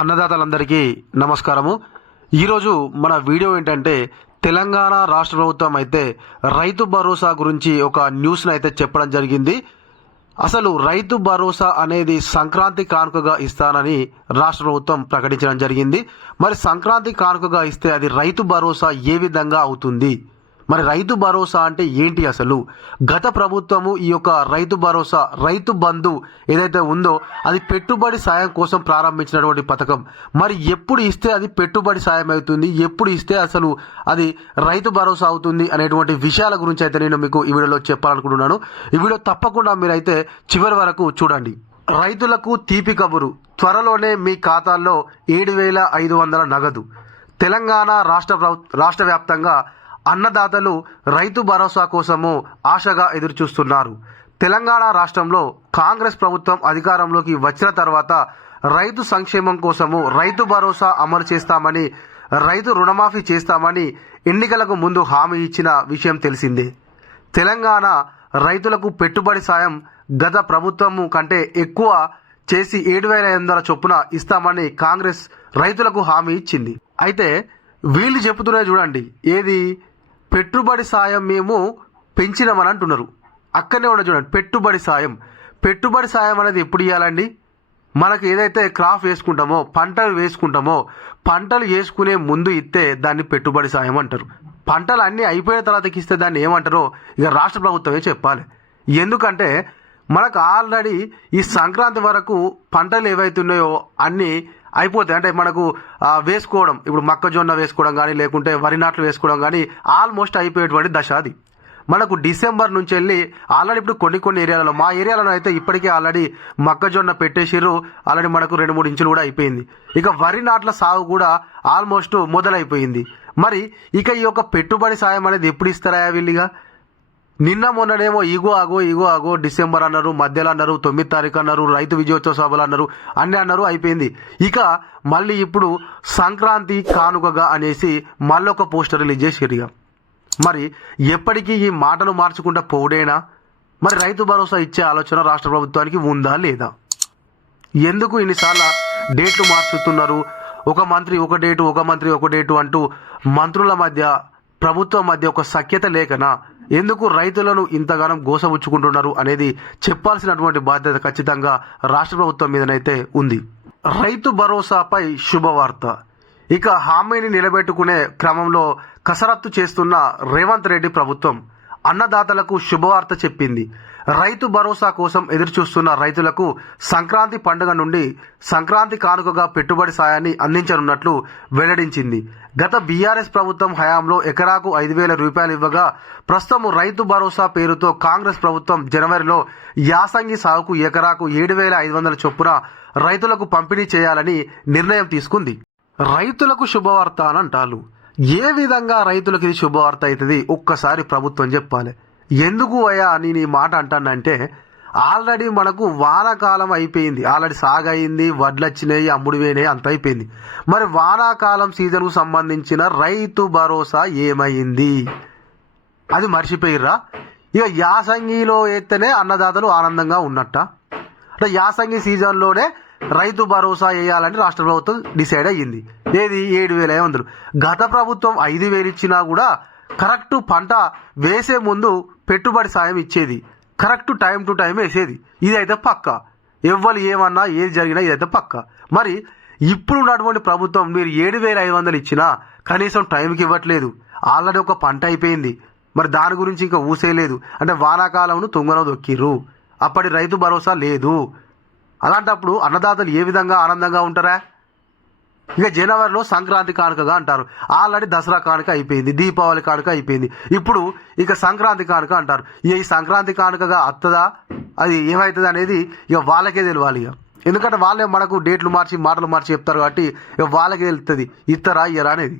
అన్నదాతలందరికీ నమస్కారము. ఈరోజు మన వీడియో ఏంటంటే తెలంగాణ రాష్ట్ర ప్రభుత్వం అయితే రైతు భరోసా గురించి ఒక న్యూస్ని అయితే చెప్పడం జరిగింది. అసలు రైతు భరోసా అనేది సంక్రాంతి కానుకగా ఇస్తానని రాష్ట్ర ప్రభుత్వం ప్రకటించడం జరిగింది. మరి సంక్రాంతి కానుకగా ఇస్తే అది రైతు భరోసా ఏ విధంగా అవుతుంది? మరి రైతు భరోసా అంటే ఏంటి? అసలు గత ప్రభుత్వము ఈ యొక్క రైతు భరోసా రైతు బంధు ఏదైతే ఉందో అది పెట్టుబడి సాయం కోసం ప్రారంభించినటువంటి పథకం. మరి ఎప్పుడు ఇస్తే అది పెట్టుబడి సాయం అవుతుంది, ఎప్పుడు ఇస్తే అసలు అది రైతు భరోసా అవుతుంది అనేటువంటి విషయాల గురించి అయితే నేను మీకు ఈ వీడియోలో చెప్పాలనుకుంటున్నాను. ఈ వీడియో తప్పకుండా మీరైతే చివరి వరకు చూడండి. రైతులకు తీపి కబురు, త్వరలోనే మీ ఖాతాల్లో 7,500 నగదు. తెలంగాణ రాష్ట్ర వ్యాప్తంగా అన్నదాతలు రైతు భరోసా కోసము ఆశగా ఎదురుచూస్తున్నారు. తెలంగాణ రాష్ట్రంలో కాంగ్రెస్ ప్రభుత్వం అధికారంలోకి వచ్చిన తర్వాత రైతు సంక్షేమం కోసము రైతు భరోసా అమలు చేస్తామని, రైతు రుణమాఫీ చేస్తామని ఎన్నికలకు ముందు హామీ ఇచ్చిన విషయం తెలిసిందే. తెలంగాణ రైతులకు పెట్టుబడి సాయం గత ప్రభుత్వము కంటే ఎక్కువ చేసి 7,500 చొప్పున ఇస్తామని కాంగ్రెస్ రైతులకు హామీ ఇచ్చింది. అయితే వీళ్ళు చెబుతున్నాయి చూడండి, ఏది పెట్టుబడి సాయం మేము పెంచినామని అంటున్నారు. అక్కడనే ఉన్న చూడండి, పెట్టుబడి సాయం అనేది ఎప్పుడు ఇవ్వాలండి? మనకు ఏదైతే క్రాప్ వేసుకుంటామో, పంటలు వేసుకునే ముందు ఇస్తే దాన్ని పెట్టుబడి సాయం అంటారు. పంటలు అన్నీ అయిపోయిన తర్వాతకి ఇస్తే దాన్ని ఏమంటారో ఇక రాష్ట్ర ప్రభుత్వమే చెప్పాలి. ఎందుకంటే మనకు ఆల్రెడీ ఈ సంక్రాంతి వరకు పంటలు ఏవైతున్నాయో అన్నీ అయిపోతాయి. అంటే మనకు వేసుకోవడం, ఇప్పుడు మొక్కజొన్న వేసుకోవడం కానీ లేకుంటే వరి నాట్లు వేసుకోవడం కానీ ఆల్మోస్ట్ అయిపోయేటువంటి దశ అది. మనకు డిసెంబర్ నుంచి వెళ్ళి ఆల్రెడీ ఇప్పుడు కొన్ని ఏరియాలలో, మా ఏరియాలో అయితే ఇప్పటికే ఆల్రెడీ మొక్కజొన్న పెట్టేసిర్రు. ఆల్రెడీ మనకు 2-3 ఇంచులు కూడా అయిపోయింది. ఇక వరి నాట్ల సాగు కూడా ఆల్మోస్ట్ మొదలైపోయింది. మరి ఇక ఈ యొక్క పెట్టుబడి సాయం అనేది ఎప్పుడు ఇస్తారా వీళ్ళుగా? నిన్న మొన్ననేమో ఇగో డిసెంబర్ అన్నారు, మధ్యలో అన్నారు, 9వ తారీఖు అన్నారు, రైతు విజయోత్సవ సభలు అన్నారు, అన్నీ అన్నారు, అయిపోయింది. ఇక మళ్ళీ ఇప్పుడు సంక్రాంతి కానుకగా అనేసి మళ్ళీ ఒక పోస్టర్ రిలీజ్ చేసిరిగా. మరి ఎప్పటికీ ఈ మాటలు మార్చుకుంటా పోడేనా? మరి రైతు భరోసా ఇచ్చే ఆలోచన రాష్ట్ర ప్రభుత్వానికి ఉందా లేదా? ఎందుకు ఇన్నిసార్లు డేట్లు మార్చుతున్నారు? ఒక మంత్రి ఒక డేటు అంటూ మంత్రుల మధ్య ప్రభుత్వం మధ్య ఒక సఖ్యత లేకనా? ఎందుకు రైతులను ఇంతగానం గోసబుచ్చుకుంటున్నారు అనేది చెప్పాల్సినటువంటి బాధ్యత ఖచ్చితంగా రాష్ట్ర ప్రభుత్వం మీదనైతే ఉంది. రైతు భరోసాపై శుభవార్త. ఇక హామీని నిలబెట్టుకునే క్రమంలో కసరత్తు చేస్తున్న రేవంత్ రెడ్డి ప్రభుత్వం అన్నదాతలకు శుభవార్త చెప్పింది. రైతు భరోసా కోసం ఎదురుచూస్తున్న రైతులకు సంక్రాంతి పండుగ నుండి సంక్రాంతి కానుకగా పెట్టుబడి సాయాన్ని అందించనున్నట్లు వెల్లడించింది. గత బీఆర్ఎస్ ప్రభుత్వం హయాంలో ఎకరాకు 5,000 రూపాయలు ఇవ్వగా ప్రస్తుతం రైతు భరోసా పేరుతో కాంగ్రెస్ ప్రభుత్వం జనవరిలో యాసంగి సాగుకు ఎకరాకు 7,500 చొప్పున రైతులకు పంపిణీ చేయాలని నిర్ణయం తీసుకుంది. రైతులకు శుభవార్త అని అంటారు. ఏ విధంగా రైతులకు ఇది శుభవార్త అవుతుంది ఒక్కసారి ప్రభుత్వం చెప్పాలి. ఎందుకు అయ్యా నేను ఈ మాట అంటానంటే, ఆల్రెడీ మనకు వానాకాలం అయిపోయింది, ఆల్రెడీ సాగు అయింది, వడ్లు వచ్చినాయి, అమ్ముడు పోయినాయి, అంత అయిపోయింది. మరి వానాకాలం సీజన్కు సంబంధించిన రైతు భరోసా ఏమైంది? అది మర్చిపోయిర్రా? ఇక యాసంగిలో వేస్తేనే అన్నదాతలు ఆనందంగా ఉన్నట్ట. అంటే యాసంగి సీజన్లోనే రైతు భరోసా వేయాలని రాష్ట్ర ప్రభుత్వం డిసైడ్ అయ్యింది. ఏది 7,500. గత ప్రభుత్వం 5,000 ఇచ్చినా కూడా కరెక్ట్ పంట వేసే ముందు పెట్టుబడి సాయం ఇచ్చేది, కరెక్ట్ టైం టు టైం వేసేది. ఇదైతే పక్క, ఎవ్వరు ఏమన్నా ఏది జరిగినా ఇదైతే పక్క. మరి ఇప్పుడు ఉన్నటువంటి ప్రభుత్వం మీరు 7,500 ఇచ్చినా కనీసం టైంకి ఇవ్వట్లేదు. ఆల్రెడీ ఒక పంట అయిపోయింది, మరి దాని గురించి ఇంకా ఊసేయలేదు. అంటే వానాకాలంను తుంగలో దొక్కిర్రు, అప్పటి రైతు భరోసా లేదు. అలాంటప్పుడు అన్నదాతలు ఏ విధంగా ఆనందంగా ఉంటారా? ఇక జనవరిలో సంక్రాంతి కానుకగా అంటారు, ఆల్రెడీ దసరా కానుక అయిపోయింది, దీపావళి కానుక అయిపోయింది, ఇప్పుడు ఇక సంక్రాంతి కానుక అంటారు. ఈ సంక్రాంతి కానుకగా వస్తుందా, అది ఏమవుతుంది అనేది ఇక వాళ్ళకే తెలియాలి. ఇక ఎందుకంటే వాళ్ళే మనకు డేట్లు మార్చి మాటలు మార్చి చెప్తారు కాబట్టి ఇక వాళ్ళకే తెలుస్తుంది ఇస్తారా ఇయ్యరా అనేది.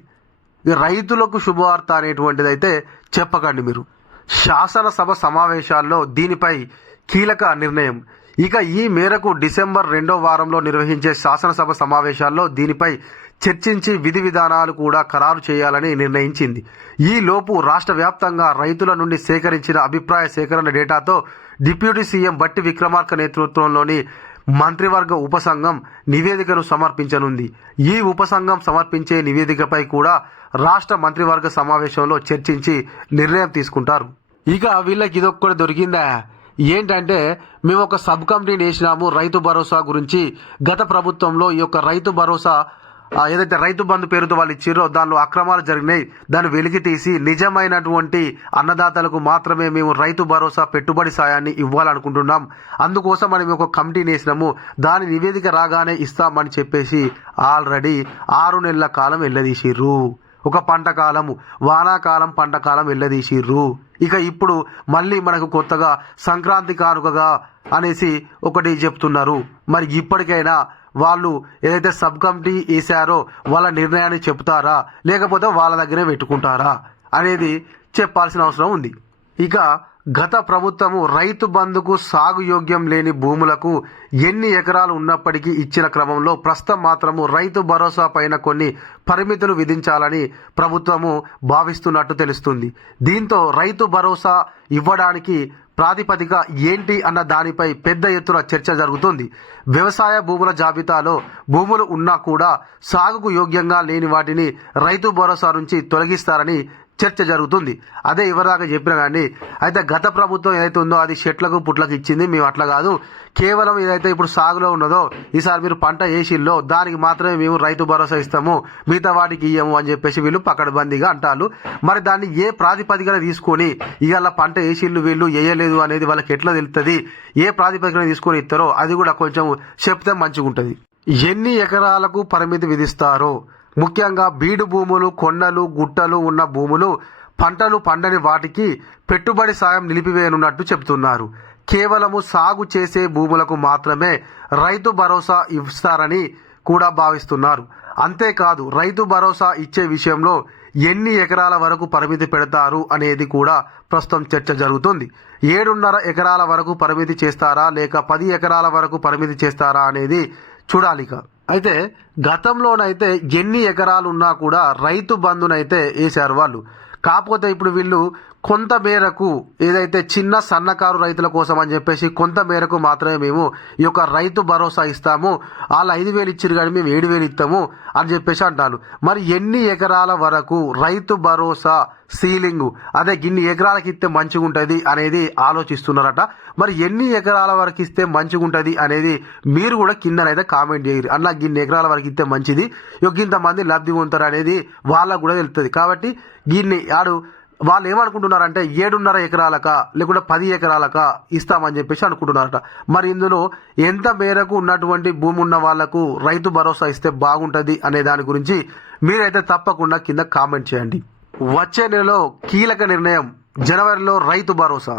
ఇక రైతులకు శుభవార్త అనేటువంటిది అయితే చెప్పకండి మీరు. శాసనసభ సమావేశాల్లో దీనిపై కీలక నిర్ణయం. ఇక ఈ మేరకు డిసెంబర్ 2వ వారంలో నిర్వహించే శాసనసభ సమావేశాల్లో దీనిపై చర్చించి విధి విధానాలు కూడా ఖరారు చేయాలని నిర్ణయించింది. ఈ లోపు రాష్ట్ర వ్యాప్తంగా రైతుల నుండి సేకరించిన అభిప్రాయ సేకరణ డేటాతో డిప్యూటీ సీఎం బట్టి విక్రమార్క నేతృత్వంలోని మంత్రివర్గ ఉపసంఘం నివేదికను సమర్పించనుంది. ఈ ఉపసంఘం సమర్పించే నివేదికపై కూడా రాష్ట్ర మంత్రివర్గ సమావేశంలో చర్చించి నిర్ణయం తీసుకుంటారు. ఇక వీళ్ళకి ఇదొక్కటి దొరికిందా ఏంటంటే, మేము ఒక సబ్ కమిటీని వేసినాము రైతు భరోసా గురించి. గత ప్రభుత్వంలో ఈ యొక్క రైతు భరోసా ఏదైతే రైతు బంధు పేరుతో వాళ్ళు ఇచ్చిరో దానిలో అక్రమాలు జరిగినాయి. దాన్ని వెలికి తీసి నిజమైనటువంటి అన్నదాతలకు మాత్రమే మేము రైతు భరోసా పెట్టుబడి సాయాన్ని ఇవ్వాలనుకుంటున్నాం. అందుకోసం మనం ఒక కమిటీని వేసినాము. దాని నివేదిక రాగానే ఇస్తామని చెప్పేసి ఆల్రెడీ 6 నెలల కాలం వెళ్ళదీసిర్రు. ఒక పంట కాలము, వానాకాలం పంట కాలం వెళ్ళదీసిర్రు. ఇక ఇప్పుడు మళ్ళీ మనకు కొత్తగా సంక్రాంతి కానుకగా అనేసి ఒకటి చెప్తున్నారు. మరి ఇప్పటికైనా వాళ్ళు ఏదైతే సబ్ కమిటీ వేసారో వాళ్ళ నిర్ణయాన్ని చెప్తారా, లేకపోతే వాళ్ళ దగ్గరే పెట్టుకుంటారా అనేది చెప్పాల్సిన అవసరం ఉంది. ఇక గత ప్రభుత్వము రైతు బంధుకు సాగు యోగ్యం లేని భూములకు ఎన్ని ఎకరాలు ఉన్నప్పటికీ ఇచ్చిన క్రమంలో ప్రస్తుతం మాత్రము రైతు భరోసా పైన కొన్ని పరిమితులు విధించాలని ప్రభుత్వము భావిస్తున్నట్టు తెలుస్తుంది. దీంతో రైతు భరోసా ఇవ్వడానికి ప్రాతిపదిక ఏంటి అన్న దానిపై పెద్ద ఎత్తున చర్చ జరుగుతుంది. వ్యవసాయ భూముల జాబితాలో భూములు ఉన్నా కూడా సాగుకు యోగ్యంగా లేని వాటిని రైతు భరోసా నుంచి తొలగిస్తారని చర్చ జరుగుతుంది. అదే ఇవరిదాకా చెప్పినా కానీ అయితే గత ప్రభుత్వం ఏదైతే ఉందో అది చెట్లకు పుట్లకు ఇచ్చింది. మేము అట్లా కాదు, కేవలం ఏదైతే ఇప్పుడు సాగులో ఉన్నదో ఈసారి మీరు పంట వేసిల్లో దానికి మాత్రమే మేము రైతు భరోసా ఇస్తాము, మిగతా వాటికి ఇయ్యము అని చెప్పేసి వీళ్ళు పకడ్బందీగా అంటారు. మరి దాన్ని ఏ ప్రాతిపదికన తీసుకొని ఇవాళ పంట వేసిళ్ళు వీళ్ళు వేయలేదు అనేది వాళ్ళకి ఎట్లా తెలుస్తుంది? ఏ ప్రాతిపదికన తీసుకొని ఇస్తారో అది కూడా కొంచెం చెప్తే మంచిగా ఉంటుంది. ఎన్ని ఎకరాలకు పరిమితి విధిస్తారో, ముఖ్యంగా బీడు భూములు, కొండలు, గుట్టలు ఉన్న భూములు, పంటలు పండని వాటికి పెట్టుబడి సాయం నిలిపివేయనున్నట్టు చెబుతున్నారు. కేవలము సాగు చేసే భూములకు మాత్రమే రైతు భరోసా ఇస్తారని కూడా భావిస్తున్నారు. అంతేకాదు రైతు భరోసా ఇచ్చే విషయంలో ఎన్ని ఎకరాల వరకు పరిమితి పెడతారు అనేది కూడా ప్రస్తుతం చర్చ జరుగుతుంది. 7.5 ఎకరాల వరకు పరిమితి చేస్తారా, లేక 10 ఎకరాల వరకు పరిమితి చేస్తారా అనేది చూడాలిక. అయితే గతంలోనైతే ఎన్ని ఎకరాలు ఉన్నా కూడా రైతు బంధునైతే వేశారు వాళ్ళు. కాకపోతే ఇప్పుడు వీళ్ళు కొంత మేరకు ఏదైతే చిన్న సన్నకారు రైతుల కోసం అని చెప్పేసి కొంత మేరకు మాత్రమే మేము ఈ యొక్క రైతు భరోసా ఇస్తాము, వాళ్ళు 5,000 ఇచ్చిరు కానీ మేము 7,000 ఇస్తాము అని చెప్పేసి అంటారు. మరి ఎన్ని ఎకరాల వరకు రైతు భరోసా సీలింగ్, అదే గిన్ని ఎకరాలకి ఇస్తే మంచిగా ఉంటుంది అనేది ఆలోచిస్తున్నారట. మరి ఎన్ని ఎకరాల వరకు ఇస్తే మంచిగా ఉంటుంది అనేది మీరు కూడా కిందనైతే కామెంట్ చేయరు. అన్న గిన్ని ఎకరాల వరకు ఇస్తే మంచిది, ఇంతమంది లబ్ధి పొందుతారు అనేది వాళ్ళకు కూడా తెలుస్తుంది. కాబట్టి గిన్ని వాళ్ళు ఏమనుకుంటున్నారంటే 7.5 ఎకరాలక లేకుంటే 10 ఎకరాలక ఇస్తామని చెప్పేసి అనుకుంటున్నారట. మరి ఇందులో ఎంత మేరకు ఉన్నటువంటి భూమి ఉన్న వాళ్లకు రైతు భరోసా ఇస్తే బాగుంటుంది అనే దాని గురించి మీరైతే తప్పకుండా కింద కామెంట్ చేయండి. వచ్చే నెలలో కీలక నిర్ణయం, జనవరిలో రైతు భరోసా.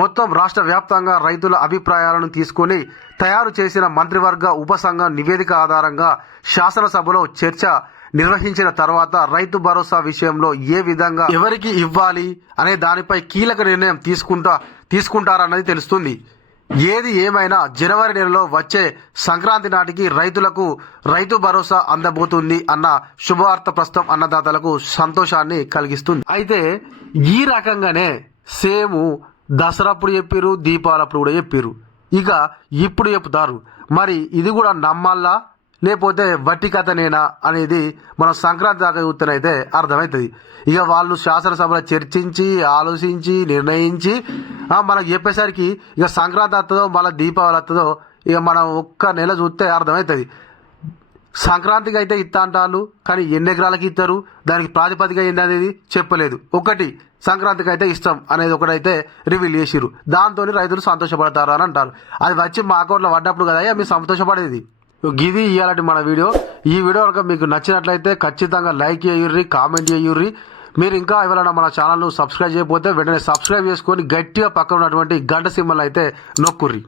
మొత్తం రాష్ట్ర వ్యాప్తంగా రైతుల అభిప్రాయాలను తీసుకుని తయారు చేసిన మంత్రివర్గ ఉపసంఘం నివేదిక ఆధారంగా శాసనసభలో చర్చ నిర్వహించిన తర్వాత రైతు భరోసా విషయంలో ఏ విధంగా ఎవరికి ఇవ్వాలి అనే దానిపై కీలక నిర్ణయం తీసుకుంటారన్నది తెలుస్తుంది. ఏది ఏమైనా జనవరి నెలలో వచ్చే సంక్రాంతి నాటికి రైతులకు రైతు భరోసా అందబోతుంది అన్న శుభవార్త ప్రస్తుతం అన్నదాతలకు సంతోషాన్ని కలిగిస్తుంది. అయితే ఈ రకంగానే సేమ్ దసరాప్పుడు చెప్పారు, దీపావళప్పుడు కూడా చెప్పారు, ఇక ఇప్పుడు చెప్తారు. మరి ఇది కూడా నమ్మాలా లేకపోతే వట్టి కథనేనా అనేది మనం సంక్రాంతి దాకా చూస్తేనైతే అర్థమవుతుంది. ఇక వాళ్ళు శాసనసభలో చర్చించి ఆలోచించి నిర్ణయించి మనకు చెప్పేసరికి ఇక సంక్రాంతి వస్తుందో మళ్ళీ దీపావళి వస్తుందో ఇక మనం ఒక్క నెల చూస్తే అర్థమవుతుంది. సంక్రాంతికి అయితే ఇస్తా అంటారు కానీ ఎన్ని ఎకరాలకి ఇస్తారు, దానికి ప్రాతిపదిక ఏంటి అనేది చెప్పలేదు. ఒకటి సంక్రాంతికి అయితే ఇష్టం అనేది ఒకటైతే రివీల్ చేసిరు, దాంతో రైతులు సంతోషపడతారు అని అంటారు. అది వచ్చి మా అకౌంట్లో పడ్డప్పుడు కదా మీరు సంతోషపడేది. గిది ఇవ్వాలంటే మన వీడియో. ఈ వీడియో కనుక మీకు నచ్చినట్లయితే ఖచ్చితంగా లైక్ చేయుర్రి, కామెంట్ చేయుర్రి. మీరు ఇంకా ఎవరైనా మన ఛానల్ను సబ్స్క్రైబ్ చేయకపోతే వెంటనే సబ్స్క్రైబ్ చేసుకొని గట్టిగా పక్కన ఉన్నటువంటి గంట సింబల్ అయితే నొక్కుర్రి.